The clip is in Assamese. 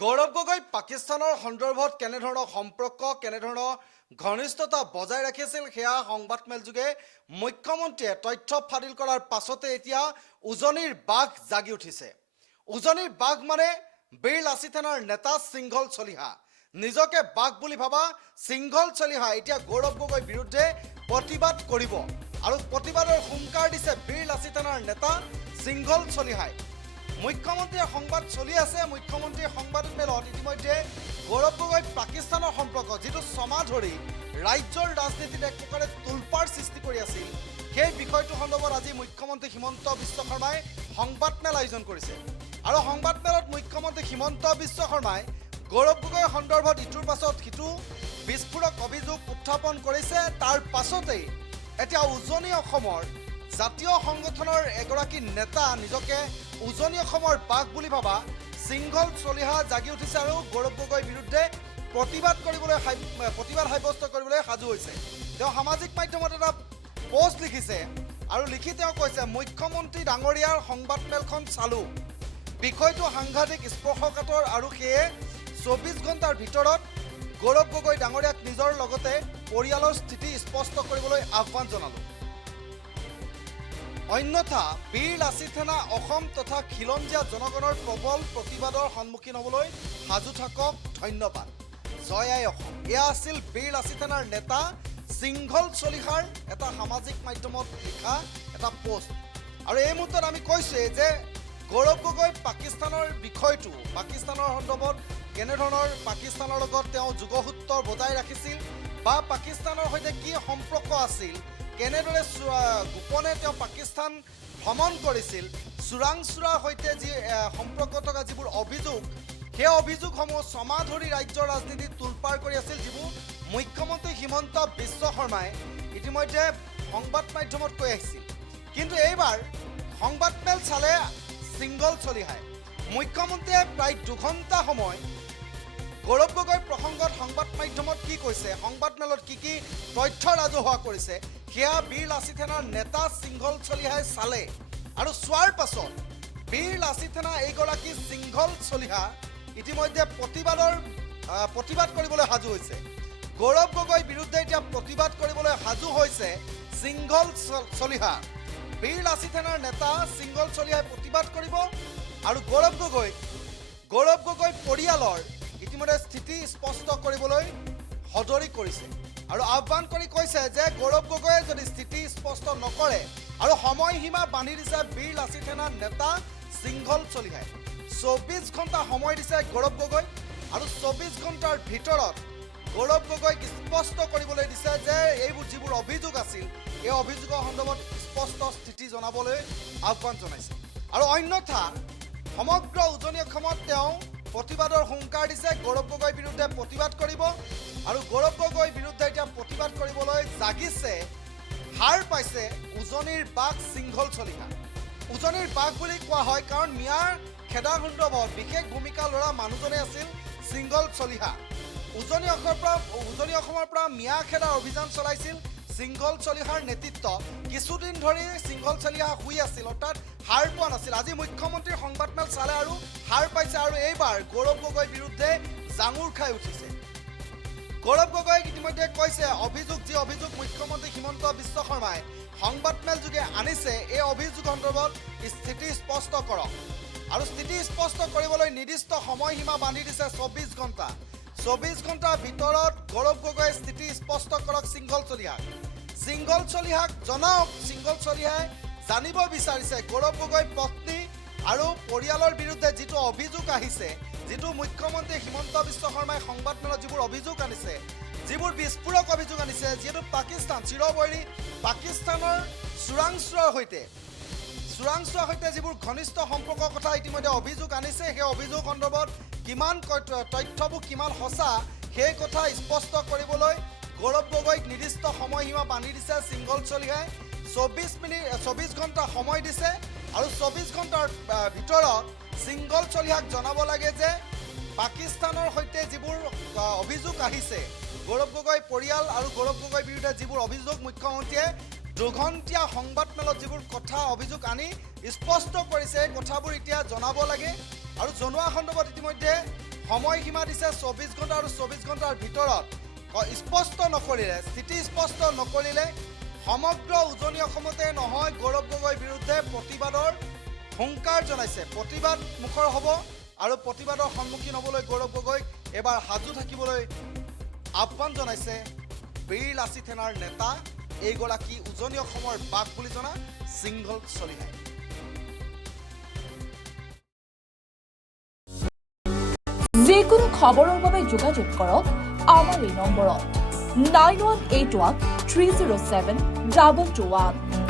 গৌৰৱ গগৈ পাকিস্তানৰ সন্দৰ্ভত কেনেধৰণৰ সম্পৰ্ক কেনেধৰণৰ ঘনিষ্ঠতা বজাই ৰাখিছিল সেয়া সংবাদমেলযোগে মুখ্যমন্ত্ৰীয়ে তথ্য ফাদিল কৰাৰ পাছতে এতিয়া উজনিৰ বাঘ জাগি উঠিছে। উজনিৰ বাঘ মানে বীৰ লাচিত সেনাৰ নেতা সিংঘল চলিহা। নিজকে বাঘ বুলি ভাবা সিংঘল চলিহা এতিয়া গৌৰৱ গগৈৰ বিৰুদ্ধে প্ৰতিবাদ কৰিব আৰু প্ৰতিবাদৰ হুংকাৰ দিছে বীৰ লাচিত সেনাৰ নেতা সিংঘল চলিহাই। মুখ্যমন্ত্ৰীৰ সংবাদ চলি আছে। মুখ্যমন্ত্ৰীৰ সংবাদমেলত ইতিমধ্যে গৌৰৱ গগৈ পাকিস্তানৰ সম্পৰ্ক যিটো ছমাহ ধৰি ৰাজ্যৰ ৰাজনীতিত এক প্ৰকাৰে তোলপাৰ সৃষ্টি কৰি আছিল, সেই বিষয়টো সন্দৰ্ভত আজি মুখ্যমন্ত্ৰী হিমন্ত বিশ্ব শৰ্মাই সংবাদমেল আয়োজন কৰিছে। আৰু সংবাদমেলত মুখ্যমন্ত্ৰী হিমন্ত বিশ্ব শৰ্মাই গৌৰৱ গগৈৰ সন্দৰ্ভত ইটোৰ পাছত সিটো বিস্ফোৰক অভিযোগ উত্থাপন কৰিছে। তাৰ পাছতেই এতিয়া উজনি অসমৰ জাতীয় সংগঠনৰ এগৰাকী নেতা নিজকে উজনি অসমৰ বাঘ বুলি ভাবা সিংঘল চলিহা জাগি উঠিছে আৰু গৌৰৱ গগৈৰ বিৰুদ্ধে প্ৰতিবাদ সাব্যস্ত কৰিবলৈ সাজু হৈছে। তেওঁ সামাজিক মাধ্যমত এটা পোষ্ট লিখিছে আৰু লিখি তেওঁ কৈছে, মুখ্যমন্ত্ৰী ডাঙৰীয়াৰ সংবাদমেলখন চালোঁ, বিষয়টো সাংঘাতিক স্পৰ্শকাতৰ আৰু সেয়ে 24 ঘণ্টাৰ ভিতৰত গৌৰৱ গগৈ ডাঙৰীয়াক নিজৰ লগতে পৰিয়ালৰ স্থিতি স্পষ্ট কৰিবলৈ আহ্বান জনালোঁ। অন্যথা বীৰ লাচিত সেনা অসম তথা খিলঞ্জীয়া জনগণৰ প্ৰবল প্ৰতিবাদৰ সন্মুখীন হ'বলৈ সাজু থাকক। ধন্যবাদ। জয় আই অসম। এয়া আছিল বীৰ লাচিত সেনাৰ নেতা সিংঘল চলিহাৰ এটা সামাজিক মাধ্যমত লিখা এটা পোষ্ট। আৰু এই মুহূৰ্তত আমি কৈছোঁৱেই যে গৌৰৱ গগৈ পাকিস্তানৰ বিষয়টো, পাকিস্তানৰ সন্দৰ্ভত কেনেধৰণৰ পাকিস্তানৰ লগত তেওঁ যোগসূত্ৰ বজাই ৰাখিছিল বা পাকিস্তানৰ সৈতে কি সম্পৰ্ক আছিল, কেনেদৰে গোপনে তেওঁ পাকিস্তান ভ্ৰমণ কৰিছিল, চোৰাংচোৰাৰ সৈতে যি সম্পৰ্ক থকা যিবোৰ অভিযোগ, সেই অভিযোগসমূহ ছমাহ ধৰি ৰাজ্যৰ ৰাজনীতিত তোলপাৰ কৰি আছিল, যিবোৰ মুখ্যমন্ত্ৰী হিমন্ত বিশ্ব শৰ্মাই ইতিমধ্যে সংবাদ মাধ্যমত কৈ আহিছিল। কিন্তু এইবাৰ সংবাদমেল চালে সিংঘল চলিহাই। মুখ্যমন্ত্ৰীয়ে প্ৰায় 2 ঘণ্টা সময় গৌৰৱ গগৈ প্ৰসংগত সংবাদ মাধ্যমত কি কৈছে, সংবাদমেলত কি কি তথ্য ৰাজহুৱা কৰিছে, সেয়া বীৰ লাচিত সেনাৰ নেতা সিংঘল চলিহাই চালে। আৰু চোৱাৰ পাছত বীৰ লাচিত সেনা এইগৰাকী সিংঘল চলিহা ইতিমধ্যে প্ৰতিবাদ কৰিবলৈ সাজু হৈছে। গৌৰৱ গগৈৰ বিৰুদ্ধে এতিয়া প্ৰতিবাদ কৰিবলৈ সাজু হৈছে সিংঘল চলিহা। বীৰ লাচিত সেনাৰ নেতা সিংঘল চলিহাই প্ৰতিবাদ কৰিব আৰু গৌৰৱ গগৈ পৰিয়ালৰ ইতিমধ্যে স্থিতি স্পষ্ট কৰিবলৈ সদৰি কৰিছে আৰু আহ্বান কৰি কৈছে যে গৌৰৱ গগৈয়ে যদি স্থিতি স্পষ্ট নকৰে আৰু সময়সীমা বান্ধি দিছে বীৰ লাচিত সেনাৰ নেতা সিংঘল চলিহাই। 24 ঘণ্টা সময় দিছে গৌৰৱ গগৈ আৰু 24 ঘণ্টাৰ ভিতৰত গৌৰৱ গগৈক স্পষ্ট কৰিবলৈ দিছে যে এইবোৰ যিবোৰ অভিযোগ আছিল, এই অভিযোগৰ সন্দৰ্ভত স্পষ্ট স্থিতি জনাবলৈ আহ্বান জনাইছে। আৰু অন্যথা সমগ্ৰ উজনি অসমত তেওঁ প্ৰতিবাদৰ হুংকাৰ দিছে। গৌৰৱ গগৈৰ বিৰুদ্ধে প্ৰতিবাদ কৰিব আৰু গৌৰৱ গগৈৰ বিৰুদ্ধে এতিয়া প্ৰতিবাদ কৰিবলৈ জাগিছে, হাৰ পাইছে উজনিৰ বাঘ সিংঘল চলিহা। উজনিৰ বাঘ বুলি কোৱা হয় কাৰণ মিয়াৰ খেদাৰ সন্দৰ্ভত বিশেষ ভূমিকা লোৱা মানুহজনে আছিল সিংঘল চলিহা। উজনি অসমৰ পৰা মিয়া খেদাৰ অভিযান চলাইছিল সিংঘল চলিহাৰ নেতৃত্বত। কিছুদিন ধৰি সিংঘল চলিহা শুই আছিল, অৰ্থাৎ হাৰ পোৱা নাছিল। আজি মুখ্যমন্ত্ৰীৰ সংবাদমেল চালে আৰু হাৰ পাইছে আৰু এইবাৰ গৌৰৱ গগৈৰ বিৰুদ্ধে জাঙুৰ খাই উঠিছে। গৌৰৱ গগৈক ইতিমধ্যে কৈছে, যি অভিযোগ মুখ্যমন্ত্ৰী হিমন্ত বিশ্ব শৰ্মাই সংবাদমেল যোগে আনিছে, এই অভিযোগ সন্দৰ্ভত স্থিতি স্পষ্ট কৰক। আৰু স্থিতি স্পষ্ট কৰিবলৈ নিৰ্দিষ্ট সময়সীমা বান্ধি দিছে 24 ঘণ্টা। 24 ঘণ্টাৰ ভিতৰত গৌৰৱ গগৈয়ে স্থিতি স্পষ্ট কৰক সিংঘল চলিহাক। সিংঘল চলিহাক জনাওক। সিংঘল চলিহাই জানিব বিচাৰিছে গৌৰৱ গগৈৰ পত্নী আৰু পৰিয়ালৰ বিৰুদ্ধে যিটো অভিযোগ আহিছে, যিটো মুখ্যমন্ত্ৰী হিমন্ত বিশ্ব শৰ্মাই সংবাদমেলত যিবোৰ অভিযোগ আনিছে, যিবোৰ বিস্ফোৰক অভিযোগ আনিছে, যিহেতু পাকিস্তান চিৰবৈৰী পাকিস্তানৰ চোৰাংচোৰাৰ সৈতে যিবোৰ ঘনিষ্ঠ সম্পৰ্কৰ কথা ইতিমধ্যে অভিযোগ আনিছে, সেই অভিযোগ সন্দৰ্ভত কিমান তথ্যবোৰ কিমান সঁচা সেই কথা স্পষ্ট কৰিবলৈ গৌৰৱ গগৈক নিৰ্দিষ্ট সময়সীমা বান্ধি দিছে সিংঘল চলিহাই। 24 ঘণ্টা সময় দিছে আৰু 24 ঘণ্টাৰ ভিতৰত সিংঘল চলিহাক জনাব লাগে যে পাকিস্তানৰ সৈতে যিবোৰ অভিযোগ আহিছে, গৌৰৱ গগৈ পৰিয়াল আৰু গৌৰৱ গগৈৰ বিৰুদ্ধে যিবোৰ অভিযোগ মুখ্যমন্ত্ৰীয়ে 2 ঘণ্টীয়া সংবাদমেলত যিবোৰ কথা অভিযোগ আনি স্পষ্ট কৰিছে, কথাবোৰ এতিয়া জনাব লাগে আৰু জনোৱা সন্দৰ্ভত ইতিমধ্যে সময়সীমা দিছে 24 ঘণ্টা আৰু 24 ঘণ্টাৰ ভিতৰত স্পষ্ট নকৰিলে স্থিতি স্পষ্ট নকৰিলে সমগ্ৰ উজনি অসমতে নহয় গৌৰৱ গগৈৰ বিৰুদ্ধে প্ৰতিবাদৰ হুংকাৰ জনাইছে প্ৰতিবাদ মুখৰ হ'ব আৰু প্ৰতিবাদৰ সন্মুখীন হ'বলৈ গৌৰৱ গগৈক এবাৰ সাজু থাকিবলৈ আহ্বান জনাইছে বীৰ লাচিত সেনাৰ নেতা এইগৰাকী উজনি অসমৰ বাক বুলি জনা সিংঘল চলিহাই যিকোনো খবৰৰ বাবে যোগাযোগ কৰক আমাৰ এই নম্বৰত 9181 307 2221